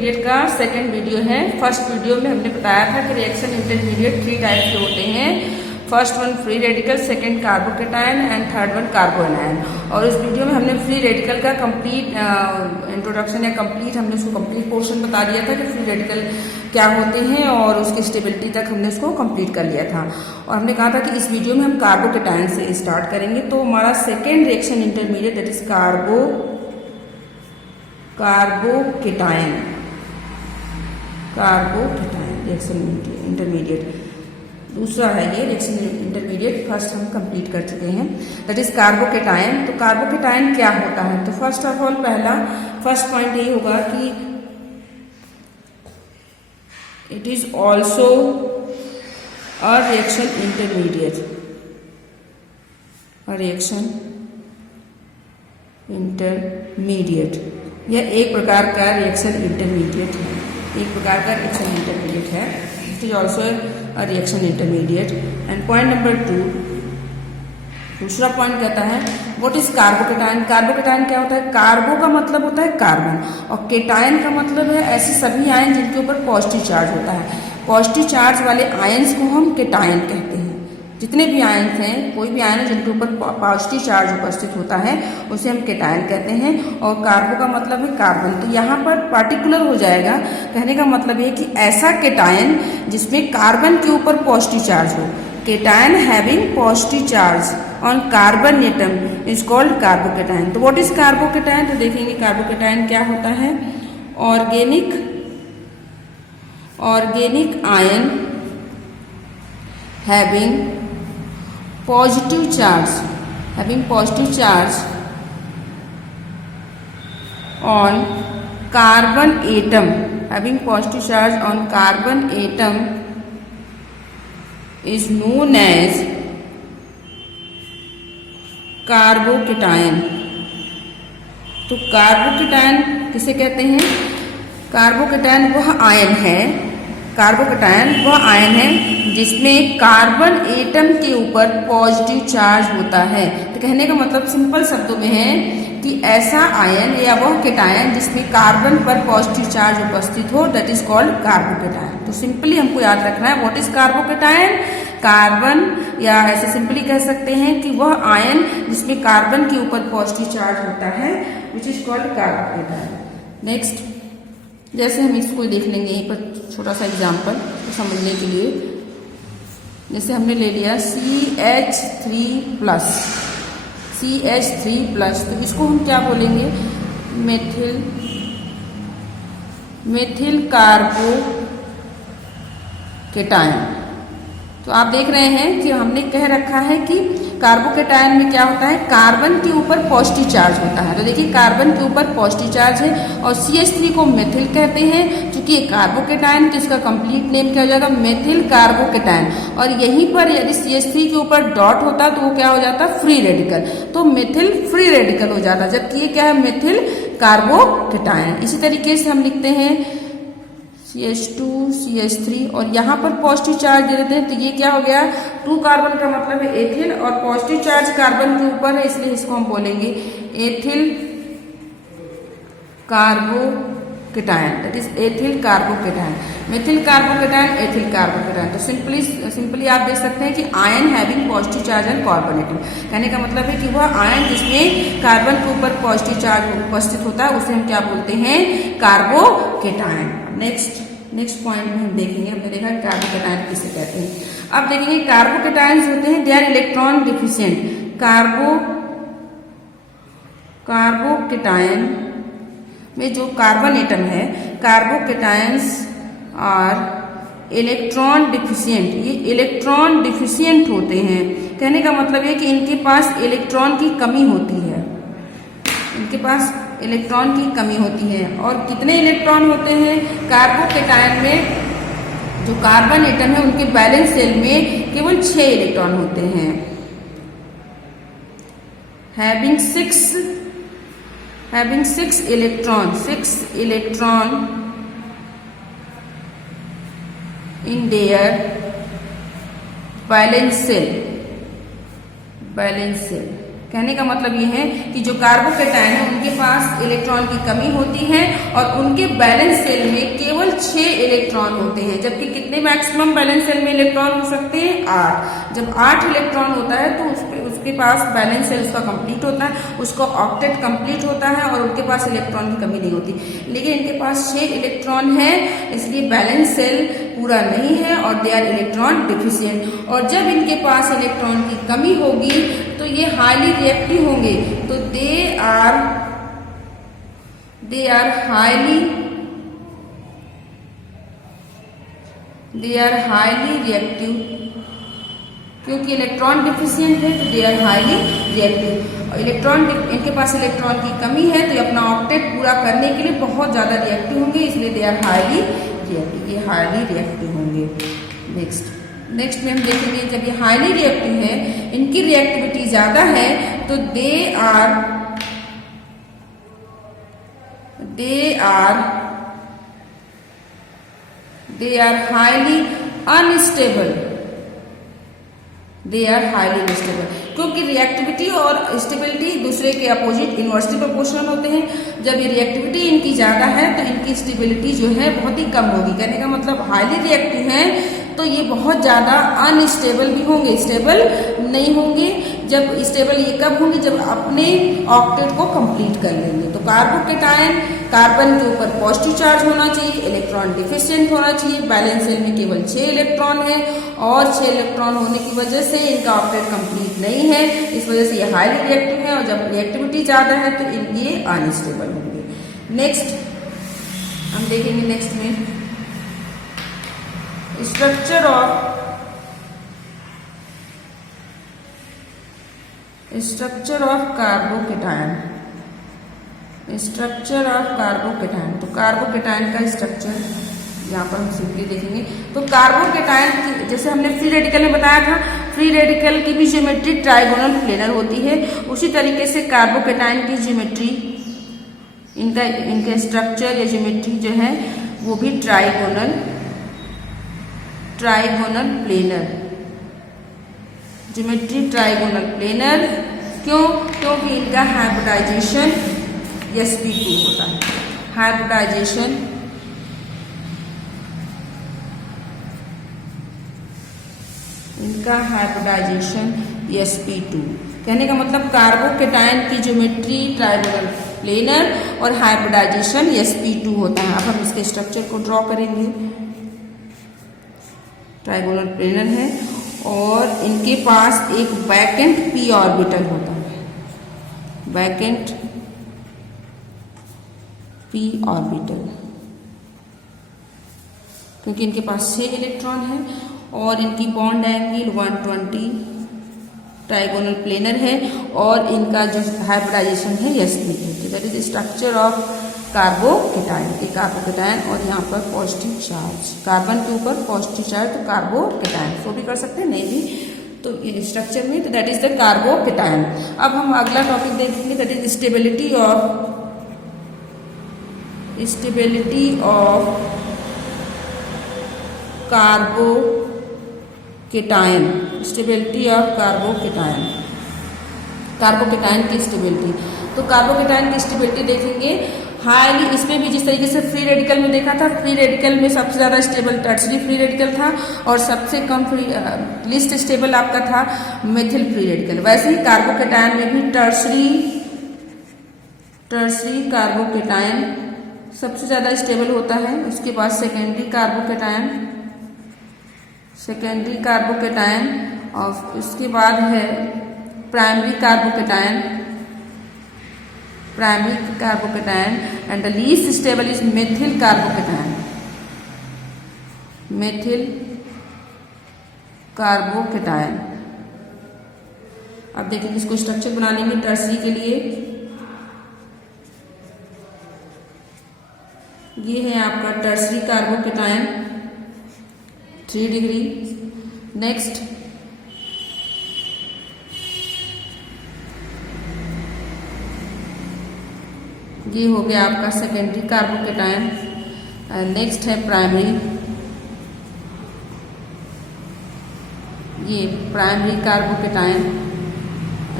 Intermediate का second video है। First video में हमने बताया था कि रिएक्शन इंटरमीडिएट 3 टाइप के होते हैं। First one free radical, second carbocation and third one कार्बोएनायन। और इस वीडियो में हमने फ्री रेडिकल का कंप्लीट इंट्रोडक्शन या कंप्लीट हमने उसको कंप्लीट पोर्शन बता दिया था कि फ्री रेडिकल क्या होते हैं और उसकी स्टेबिलिटी तक हमने उसको कंप्लीट कर लिया था। और हमने कहा था कि इस वीडियो में हम कार्बोकेटायन से स्टार्ट करेंगे। तो हमारा second reaction intermediate that is carbocation reaction intermediate दूसरा है ये रिएक्शन इंटरमीडिएट। फर्स्ट हम कंप्लीट कर चुके हैं दैट इज कार्बोकेटायन। तो कार्बोकेटायन क्या होता है? तो first of all first point ये होगा कि it is also a reaction intermediate, यह एक प्रकार का रिएक्शन इंटरमीडिएट है, it is also a reaction intermediate. And point number 2, दूसरा पॉइंट कहता है व्हाट इज कार्बोकेटायन। कार्बोकेटायन क्या होता है? कार्बो का मतलब होता है कार्बन और केटायन का मतलब है ऐसे सभी आयन जिनके ऊपर पॉजिटिव चार्ज होता है। पॉजिटिव चार्ज वाले आयन्स को हम केटायन कहते हैं। जितने भी आयन्स हैं, कोई भी आयन है जिनके ऊपर पॉजिटिव चार्ज उपस्थित होता है उसे हम केटायन कहते हैं। और कार्बो का मतलब है कार्बन। तो यहाँ पर पार्टिकुलर हो जाएगा, कहने का मतलब ये कि ऐसा केटायन जिसमें कार्बन के ऊपर पॉजिटिव चार्ज हो। Cation having positive charge on carbon atom is called carbocation. तो व्हाट इज कार्बोकेटायन? तो देखेंगे कार्बोकेटायन क्या होता है। Organic ion having positive charge on carbon atom is known as carbocation. तो कार्बोकेटायन किसे कहते हैं? कार्बोकेटायन वह आयन है जिसमें कार्बन एटम के ऊपर पॉजिटिव चार्ज होता है। तो कहने का मतलब सिंपल शब्दों में है कि ऐसा आयन या वह केटायन जिसमें कार्बन पर पॉजिटिव चार्ज उपस्थित हो दैट इज कॉल्ड कार्बोकेटायन। तो सिंपली हमको याद रखना है व्हाट इज कार्बोकेटायन। कार्बन, या ऐसे सिंपली कह सकते हैं कि वह आयन जिसमें कार्बन के ऊपर पॉजिटिव चार्ज होता है which is called carbocation. Next, जैसे हम इसको देख लेंगे यहीं पर छोटा सा एग्जाम्पल तो समझने के लिए। जैसे हमने ले लिया CH3+, तो इसको हम क्या बोलेंगे? Methyl carbocation. तो आप देख रहे हैं कि हमने कह रखा है कि कार्बोकेटायन में क्या होता है? कार्बन के ऊपर पॉजिटिव चार्ज होता है। तो देखिए कार्बन के ऊपर पॉजिटिव चार्ज है और CH3 को मेथिल कहते हैं। चूंकि ये कार्बोकेटायन तो इसका कंप्लीट नेम क्या हो जाएगा? Methyl carbocation. और यहीं पर यदि CH3 के ऊपर डॉट होता तो वो क्या हो जाता? Free radical. तो मेथिल फ्री रेडिकल हो जाता, जबकि ये क्या है? Methyl carbocation. इसी तरीके से हम लिखते हैं CH2 CH3 और यहाँ पर पॉजिटिव चार्ज दे देते हैं तो ये क्या हो गया? 2 कार्बन का मतलब है एथिल और पॉजिटिव चार्ज कार्बन के ऊपर है, इसलिए इसको हम बोलेंगे ethyl carbocation that is ethyl carbocation. Methyl carbocation, ethyl carbocation. तो सिंपली आप देख सकते हैं कि ion having positive charge and carbon atom. कहने का मतलब है कि वह आयन जिसमें कार्बन के ऊपर पॉजिटिव चार्ज उपस्थित होता है उसे हम क्या बोलते हैं? कार्बोकेटायन। नेक्स्ट पॉइंट में हम देखेंगे, हमने देखा कार्बोकेटायन किसे कहते हैं। अब देखेंगे कार्बोकेटायंस होते हैं they are electron deficient. Carbocation में जो कार्बन एटम है, कार्बोकेटायंस आर इलेक्ट्रॉन डिफिशिएंट। ये इलेक्ट्रॉन डिफिशिएंट होते हैं। कहने का मतलब है कि इनके पास इलेक्ट्रॉन की कमी होती है, और कितने इलेक्ट्रॉन होते हैं? कार्बोकेटायन में जो कार्बन एटम है उनके वैलेंस शेल में केवल 6 इलेक्ट्रॉन होते हैं। Having 6 electron in their valence shell कहने का मतलब ये है कि जो कार्बोकेटायन है उनके पास इलेक्ट्रॉन की कमी होती है और उनके बैलेंस सेल में केवल 6 इलेक्ट्रॉन होते हैं, जबकि कितने मैक्सिमम बैलेंस सेल में इलेक्ट्रॉन हो सकते हैं? 8। जब 8 इलेक्ट्रॉन होता है तो उसके पास बैलेंस सेल उसका कंप्लीट होता है, उसका ऑक्टेट कंप्लीट होता है और उनके पास इलेक्ट्रॉन की कमी नहीं होती। लेकिन इनके पास 6 इलेक्ट्रॉन है, इसलिए बैलेंस सेल पूरा नहीं है और दे आर इलेक्ट्रॉन डिफिशिएंट। और जब इनके पास इलेक्ट्रॉन की कमी होगी तो ये हाईली रिएक्टिव होंगे, तो दे आर हाईली रिएक्टिव। क्योंकि इलेक्ट्रॉन डिफिशिएंट है तो दे आर हाईली रिएक्टिव। और इनके पास इलेक्ट्रॉन की कमी है तो ये अपना ऑक्टेट पूरा करने के लिए बहुत ज्यादा रिएक्टिव होंगे, इसलिए दे आर हाईली रिएक्टिव। ये हाईली रिएक्टिव होंगे। नेक्स्ट में हम देखेंगे जब ये हाईली रिएक्टिव है, इनकी रिएक्टिविटी ज्यादा है तो दे आर हाईली अनस्टेबल। क्योंकि रिएक्टिविटी और स्टेबिलिटी दूसरे के अपोजिट इनवर्सली प्रोपोर्शनल होते हैं। जब ये रिएक्टिविटी इनकी ज्यादा है तो इनकी स्टेबिलिटी जो है बहुत ही कम होगी। कहने का मतलब हाईली रिएक्टिव है तो ये बहुत ज्यादा अनस्टेबल भी होंगे, स्टेबल नहीं होंगे। जब स्टेबल ये कब होंगे? जब अपने ऑक्टेट को कंप्लीट कर लेंगे। तो कार्बोकेटायन, कार्बन के ऊपर पॉजिटिव चार्ज होना चाहिए, इलेक्ट्रॉन डिफिशिएंट होना चाहिए, बैलेंस सेल में केवल 6 इलेक्ट्रॉन है और 6 इलेक्ट्रॉन होने की वजह से इनका ऑक्टेट कंप्लीट नहीं है, इस वजह से ये हाईली रिएक्टिव है। और जब रिएक्टिविटी ज्यादा है तो ये अनस्टेबल होंगे। नेक्स्ट हम देखेंगे नेक्स्ट में स्ट्रक्चर ऑफ कार्बोकेटायन। तो कार्बोकेटायन का स्ट्रक्चर यहाँ पर हम सिंपली देखेंगे। तो कार्बोकेटायन जैसे हमने फ्री रेडिकल में बताया था, फ्री रेडिकल की भी ज्योमेट्री ट्राइगोनल प्लेनर होती है। उसी तरीके से कार्बोकेटायन की ज्योमेट्री, इनका स्ट्रक्चर या ज्योमेट्री जो है वो भी trigonal planar. Geometry trigonal planar क्यों? क्योंकि इनका हाइब्रिडाइजेशन sp2 होता है। Hybridisation sp2। कहने का मतलब कार्बोकेटायन की ज्योमेट्री ट्राइगोनल प्लेनर और हाइब्रिडाइजेशन sp2 होता है। अब हम इसके स्ट्रक्चर को ड्रॉ करेंगे। ट्राइगोनल प्लेनर है और इनके पास एक वैकेंट p ऑर्बिटल होता है, वैकेंट p ऑर्बिटल। क्योंकि इनके पास 6 इलेक्ट्रॉन है और इनकी बॉन्ड एंगल 120, ट्राइगोनल प्लेनर है और इनका जो हाइब्रिडाइजेशन है sp2। That is structure of carbocation. एक कार्बोकेटायन और यहाँ पर पॉजिटिव चार्ज, कार्बन के ऊपर पॉजिटिव चार्ज, तो कार्बोकेटायन सो भी कर सकते हैं, नहीं भी तो ये स्ट्रक्चर में, तो दैट इज द कार्बोकेटायन। अब हम अगला टॉपिक देखेंगे, that is stability of carbocation. Carbocation की स्टेबिलिटी, तो कार्बोकेटायन की स्टेबिलिटी देखेंगे हाईली। इसमें भी जिस तरीके से फ्री रेडिकल में देखा था, फ्री रेडिकल में सबसे ज्यादा स्टेबल टर्सरी फ्री रेडिकल था और सबसे कम लिस्ट स्टेबल आपका था मेथिल फ्री रेडिकल। वैसे ही कार्बोकेटायन में भी टर्सरी कार्बोकेटायन सबसे ज्यादा स्टेबल होता है। उसके बाद सेकेंडरी कार्बोकेटायन और उसके बाद है primary carbocation and the least stable is methyl carbocation. अब देखेंगे इसको स्ट्रक्चर बनाने में टर्सरी के लिए ये है आपका टर्सरी कार्बोकेटायन 3 डिग्री। नेक्स्ट ये हो गया आपका सेकेंडरी कार्बोकेटायन। नेक्स्ट है प्राइमरी, ये primary carbocation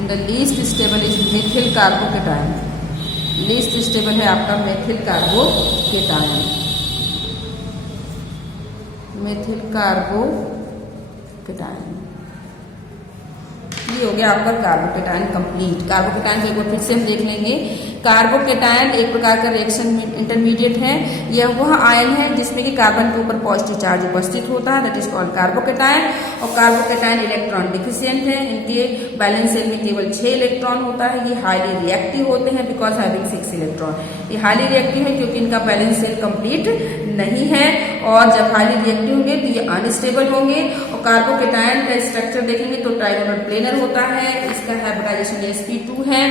and the least stable is methyl carbocation. Least stable है आपका मेथिल कार्बोकेटायन। मेथिल कार्बोकेटायन, ये हो गया आपका कार्बोकेटायन कंप्लीट। कार्बोकेटायन को एक बार फिर से हम देख लेंगे। कार्बोकेटायन एक प्रकार का रिएक्शन इंटरमीडिएट है। यह वह आयन है जिसमें कि कार्बन के ऊपर पॉजिटिव चार्ज उपस्थित होता है, दैट इज कॉल्ड कार्बोकेटायन। और कार्बोकेटायन इलेक्ट्रॉन डिफिशिएंट है, इनके बैलेंस शेल में केवल 6 इलेक्ट्रॉन होता है। ये हाईली रिएक्टिव होते हैं बिकॉज हैविंग 6 इलेक्ट्रॉन। ये हाईली रिएक्टिव है क्योंकि इनका बैलेंस शेल कंप्लीट नहीं है, और जब हाईली रिएक्टिव होंगे तो ये अनस्टेबल होंगे। और कार्बोकेटायन का स्ट्रक्चर देखेंगे तो ट्राइगोनल प्लेनर होता है, इसका हाइब्रिडाइजेशन sp2 है।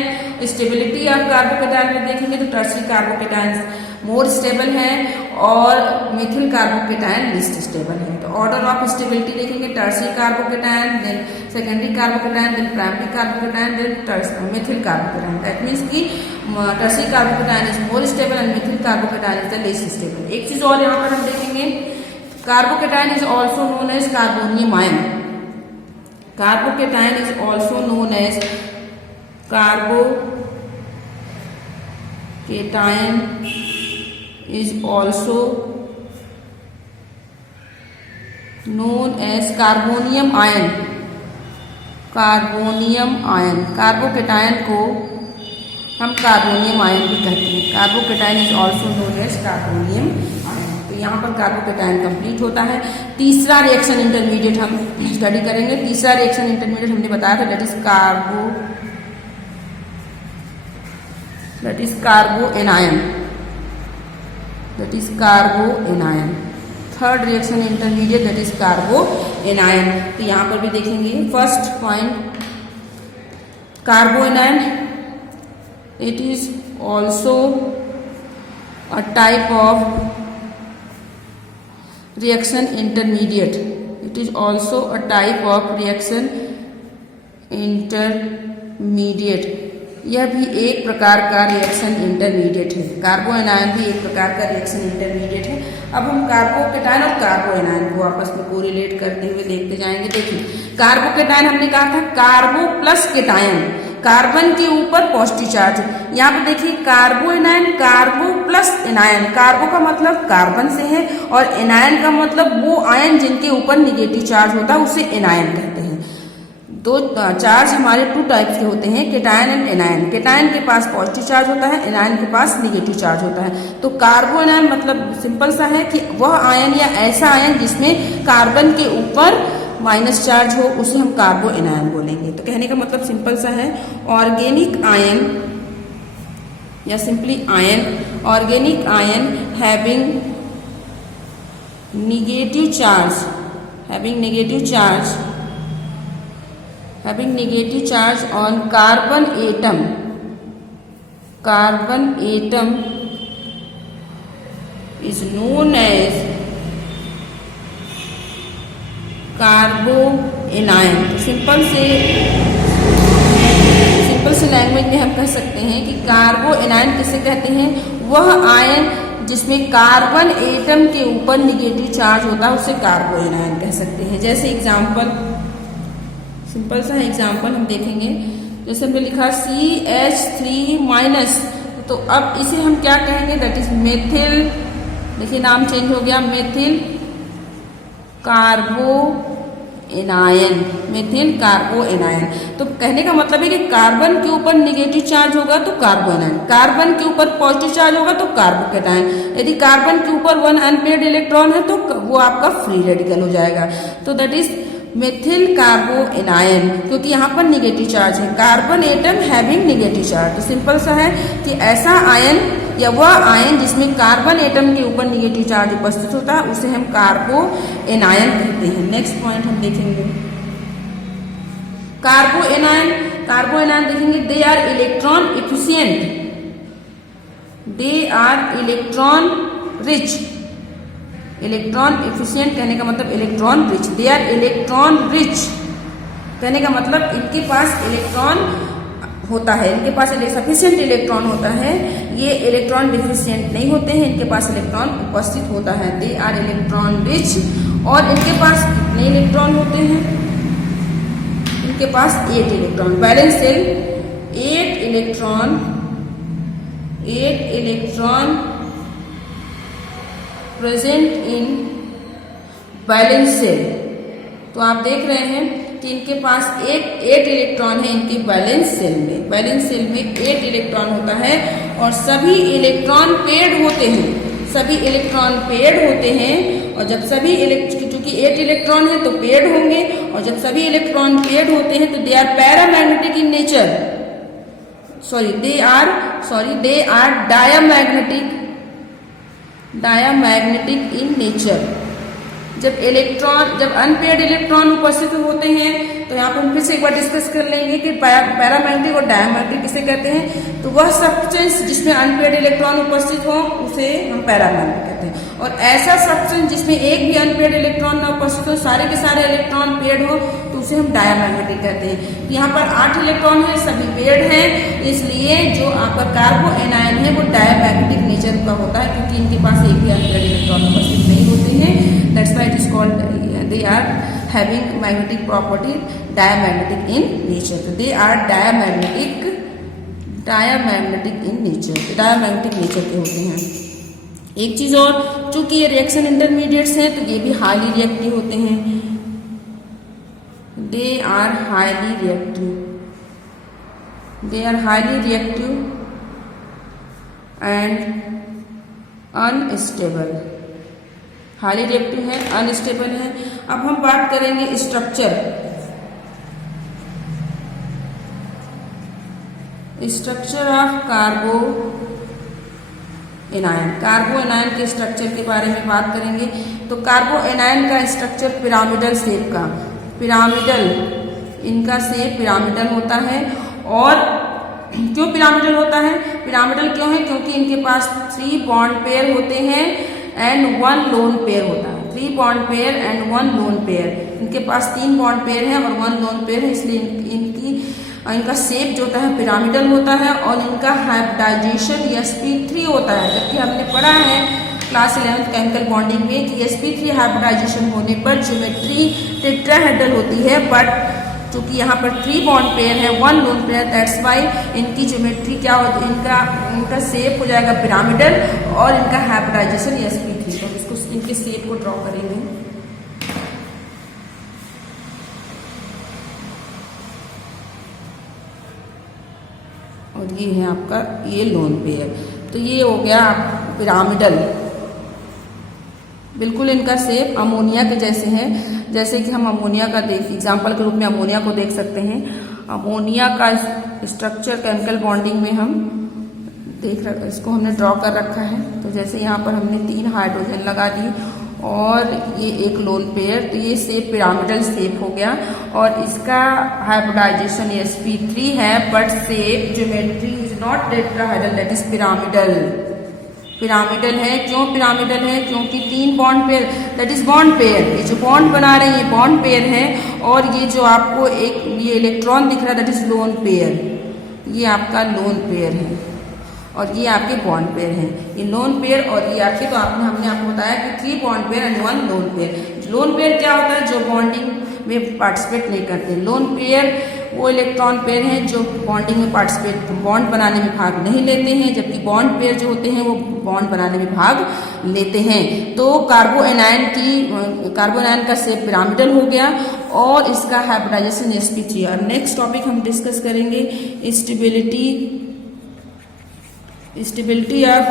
स्टेबिलिटी ऑफ कार्बोकेटायन में देखेंगे तो टर्सरी कार्बोकेटायन मोर स्टेबल है और मेथिल कार्बोकेटायन लीस्ट स्टेबल है। तो ऑर्डर ऑफ स्टेबिलिटी देखेंगे, tertiary carbocation, then secondary carbocation, then primary carbocation, then methyl carbocation. That means की tertiary carbocation is more stable and methyl carbocation is the least stable. एक चीज और यहाँ पर हम देखेंगे, carbocation is also known as carbonium ion. Carbocation is also known as carbocation is also known as carbonium ion. Carbonium ion, carbocation को हम carbonium ion भी कहते हैं। Carbocation is also known as carbonium ion. तो यहाँ पर carbocation complete होता है। तीसरा रिएक्शन इंटरमीडिएट हम स्टडी करेंगे। तीसरा रिएक्शन इंटरमीडिएट हमने बताया था, that is कार्बोएनायन। That is कार्बोएनायन। Third reaction intermediate that is कार्बोएनायन। तो यहाँ पर भी देखेंगे first point, कार्बोएनायन it is also a type of reaction intermediate. It is also a type of reaction intermediate. यह भी एक प्रकार का रिएक्शन इंटरमीडिएट है। कार्बोएनायन भी एक प्रकार का रिएक्शन इंटरमीडिएट है। अब हम कार्बोकेटायन और कार्बोएनायन को आपस में कोरिलेट करते हुए देखते जाएंगे। देखिए, कार्बोकेटायन हमने कहा था कार्बो प्लस केटायन, कार्बन के ऊपर पॉजिटिव चार्ज। यहाँ पर देखिए कार्बोएनायन कार्बो प्लस एनायन। कार्बो का मतलब कार्बन से है और एनायन का मतलब वो आयन जिनके ऊपर निगेटिव चार्ज होता है उसे एनायन कहते हैं। दो चार्ज हमारे 2 टाइप्स के होते हैं, केटायन एंड एनायन। केटायन के पास पॉजिटिव चार्ज होता है, एनायन के पास निगेटिव चार्ज होता है। तो कार्बोएनायन मतलब सिंपल सा है कि वह आयन या ऐसा आयन जिसमें कार्बन के ऊपर माइनस चार्ज हो उसे हम कार्बोएनायन बोलेंगे। तो कहने का मतलब सिंपल सा है, ऑर्गेनिक आयन या simply ion, organic ion having negative charge, having negative charge on carbon atom is known as कार्बोएनायन। Simple से लैंग्वेज में हम कह सकते हैं कि कार्बोएनायन किसे कहते हैं, वह आयन जिसमें कार्बन एटम के ऊपर निगेटिव चार्ज होता है उसे कार्बोएनायन कह सकते हैं। जैसे एग्जाम्पल, सिंपल सा एग्जाम्पल हम देखेंगे। जैसे हमने लिखा CH3-, तो अब इसे हम क्या कहेंगे, दैट इज मेथिल। देखिए नाम चेंज हो गया, मेथिल कार्बोएनायन, मेथिल कार्बोएनायन। तो कहने का मतलब है कि कार्बन के ऊपर निगेटिव चार्ज होगा तो कार्बोएनायन, कार्बन के ऊपर पॉजिटिव चार्ज होगा तो कार्बोकेटायन। यदि कार्बन के ऊपर 1 अनपेयर्ड इलेक्ट्रॉन है तो वो आपका फ्री रेडिकल हो जाएगा। तो दैट इज मेथिल कार्बोएनायन, क्योंकि यहाँ पर निगेटिव चार्ज है, carbon atom having negative charge. तो सिंपल सा है कि ऐसा आयन या वह आयन जिसमें कार्बन एटम के ऊपर निगेटिव चार्ज उपस्थित होता है उसे हम कार्बोएनायन कहते हैं। नेक्स्ट पॉइंट हम देखेंगे, कार्बोएनायन देखेंगे, they are electron efficient, they are electron rich. Electron efficient कहने का मतलब electron rich, they are electron rich कहने का मतलब इनके पास इलेक्ट्रॉन होता है, इनके पास सफिशिएंट इलेक्ट्रॉन होता है। ये इलेक्ट्रॉन डिफिशिएंट नहीं होते हैं, इनके पास इलेक्ट्रॉन उपस्थित होता है। They are electron rich. और इनके पास कितने इलेक्ट्रॉन होते हैं, इनके पास 8 electron, valence shell 8 electron present in valence shell. तो आप देख रहे हैं कि इनके पास 8 इलेक्ट्रॉन है इनके वैलेंस शेल में। वैलेंस शेल में 8 इलेक्ट्रॉन होता है और सभी इलेक्ट्रॉन पेयर्ड होते हैं, सभी इलेक्ट्रॉन पेयर्ड होते हैं। और जब सभी चूंकि 8 इलेक्ट्रॉन है तो पेयर्ड होंगे, और जब सभी इलेक्ट्रॉन पेयर्ड होते हैं तो they are paramagnetic in nature, they are diamagnetic in nature. जब अनपेयर्ड इलेक्ट्रॉन उपस्थित होते हैं तो यहाँ पर हम फिर से एक बार डिस्कस कर लेंगे कि पैरामैग्नेटिक और डायामैग्नेटिक किसे कहते हैं। तो वह सब्सटेंस जिसमें अनपेयर्ड इलेक्ट्रॉन उपस्थित हो उसे हम पैरामैग्नेटिक कहते हैं, और ऐसा सब्सटेंस जिसमें एक भी अनपेयर्ड इलेक्ट्रॉन न उपस्थित हो, सारे के सारे इलेक्ट्रॉन पेयर्ड हो, तो उसे हम डायामैग्नेटिक कहते हैं। यहाँ पर 8 इलेक्ट्रॉन है, सभी पेयर्ड हैं, इसलिए जो आपका कार्बो एनायन है वो डायामैग्नेटिक नेचर का होता है, क्योंकि इनके पास एक भी अनपेयर्ड इलेक्ट्रॉन उपस्थित नहीं होते हैं। That's why it is called, they are having magnetic property diamagnetic in nature. So they are diamagnetic in nature, diamagnetic nature के होते हैं। एक चीज और, चूंकि ये रिएक्शन इंटरमीडिएट्स हैं तो ये भी हाईली रिएक्टिव होते हैं। They are highly reactive and unstable, highly reactive है, अनस्टेबल है। अब हम बात करेंगे स्ट्रक्चर ऑफ कार्बो एनायन के स्ट्रक्चर के बारे में बात करेंगे। तो कार्बो एनायन का स्ट्रक्चर पिरामिडल शेप का, इनका शेप पिरामिडल होता है। और क्यों पिरामिडल होता है? पिरामिडल क्यों है? क्योंकि इनके पास 3 बॉन्ड पेयर होते हैं एंड 1 लोन पेयर होता है। 3 bond pair and 1 lone pair, इनके पास 3 बॉन्ड पेयर है और 1 लोन पेयर है, इसलिए इनका शेप जो होता है पिरामिडल होता है। और इनका हाइब्रिडाइजेशन sp3 होता है, जबकि हमने पढ़ा है क्लास 11th केमिकल बॉन्डिंग में कि sp3 हाइब्रिडाइजेशन होने पर ज्योमेट्री टेट्राहेड्रल होती है, बट चूंकि यहाँ पर 3 बॉन्ड पेयर है, 1 लोन पेयर, दैट्स वाई इनकी ज्योमेट्री क्या होती है, इनका शेप हो जाएगा पिरामिडल और इनका हाइब्रिडाइजेशन sp3। तो इसको इनके शेप को ड्रॉ करेंगे। और ये है आपका ये लोन पेयर, तो ये हो गया पिरामिडल। बिल्कुल इनका शेप अमोनिया के जैसे है, जैसे कि हम अमोनिया का एग्जाम्पल के रूप में अमोनिया को देख सकते हैं। अमोनिया का स्ट्रक्चर केमिकल बॉन्डिंग में हम इसको हमने ड्रॉ कर रखा है। तो जैसे यहाँ पर हमने 3 हाइड्रोजन लगा दी और ये एक लोन पेयर, तो ये शेप पिरामिडल शेप हो गया। और इसका हाइब्रिडाइजेशन sp3 है, but shape geometry is not tetrahedral, that is pyramidal है। क्यों पिरामिडल है? क्योंकि 3 bond pair, that is bond pair, ये जो बॉन्ड बना रहे हैं ये बॉन्ड पेयर है। और ये जो आपको एक ये इलेक्ट्रॉन दिख रहा है दैट इज लोन पेयर, ये आपका लोन पेयर है और ये आपके बॉन्ड पेयर हैं। ये लोन पेयर और ये आपके, तो हमने आपको बताया कि 3 bond pair and 1 lone pair. Lone pair क्या होता है? जो बॉन्डिंग में पार्टिसिपेट नहीं करते। लोन पेयर वो इलेक्ट्रॉन पेयर हैं जो बॉन्डिंग में बॉन्ड बनाने में भाग नहीं लेते हैं, जबकि बॉन्ड पेयर जो होते हैं वो बॉन्ड बनाने में भाग लेते हैं। तो कार्बो एनायन का शेप पिरामिडल हो गया और इसका हाइब्रिडाइजेशन sp3। और नेक्स्ट टॉपिक हम डिस्कस करेंगे स्टेबिलिटी ऑफ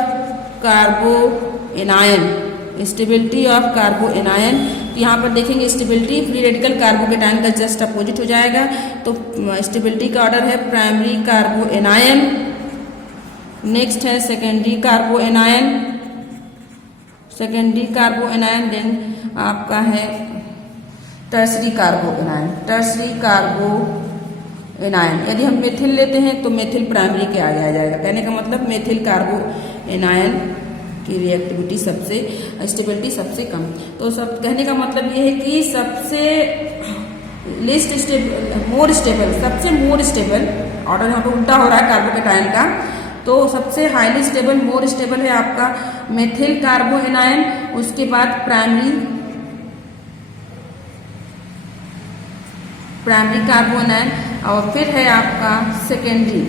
कार्बो एनायन। यहाँ पर देखेंगे स्टेबिलिटी फ्री रेडिकल कार्बोकेटायन का जस्ट अपोजिट हो जाएगा। तो स्टेबिलिटी का ऑर्डर है प्राइमरी कार्बो एनायन, नेक्स्ट है सेकेंडरी कार्बो एनायन, देन आपका है टर्सरी कार्बो एनायन। यदि हम मेथिल लेते हैं तो मेथिल प्राइमरी के आगे आ जाएगा। कहने का मतलब मेथिल कार्बो एनायन की रिएक्टिविटी स्टेबिलिटी सबसे कम। तो सब कहने का मतलब ये है कि सबसे मोर स्टेबल ऑर्डर यहाँ पे उल्टा हो रहा है कार्बोकेटायन का। तो सबसे हाईली स्टेबल मोर स्टेबल है आपका मेथिल कार्बो एनायन, उसके बाद प्राइमरी कार्बोनाइन, और फिर है आपका सेकेंडरी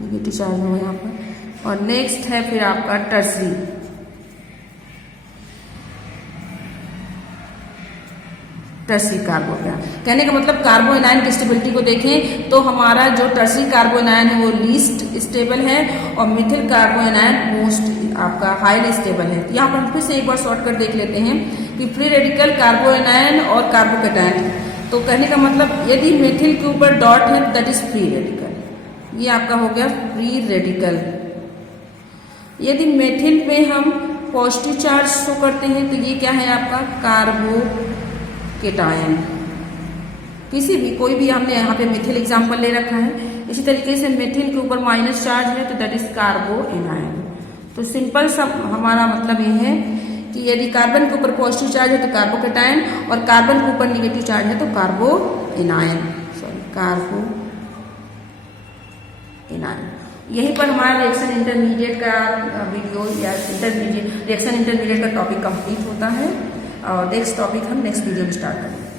नेगेटिव चार्ज होगा यहाँ पर, और नेक्स्ट है फिर आपका टर्सरी। टर्सरी कार्बोनाइन, कहने का मतलब कार्बोनाइन की स्टेबिलिटी को देखें तो हमारा जो टर्सरी कार्बोनाइन है वो लीस्ट स्टेबल है, और मिथिल कार्बोनाइन मोस्ट आपका हाईली स्टेबल है। यहाँ पर हम फिर से एक बार शॉर्टकट देख लेते हैं कि फ्री रेडिकल कार्बोनाइन और कार्बोकेटाइन, तो कहने का मतलब यदि मिथिल के ऊपर डॉट है दैट इज फ्री रेडिकल, ये आपका हो गया फ्री रेडिकल। यदि मेथिल पे हम पॉजिटिव चार्ज शो करते हैं तो ये क्या है आपका कार्बोकेटायन। किसी भी कोई भी हमने यहाँ पे मिथिल एग्जांपल ले रखा है, इसी तरीके से मेथिल के ऊपर माइनस चार्ज है तो दैट इज कार्बोएनायन। तो सिंपल सा हमारा मतलब ये है कि यदि कार्बन के ऊपर पॉजिटिव चार्ज है तो कार्बोकेटायन, और कार्बन के ऊपर निगेटिव चार्ज है तो कार्बोएनायन, कार्बोएनायन। यहीं पर हमारा रिएक्शन इंटरमीडिएट का वीडियो या रिएक्शन इंटरमीडिएट का टॉपिक कंप्लीट होता है, और नेक्स्ट टॉपिक हम नेक्स्ट वीडियो में स्टार्ट करेंगे।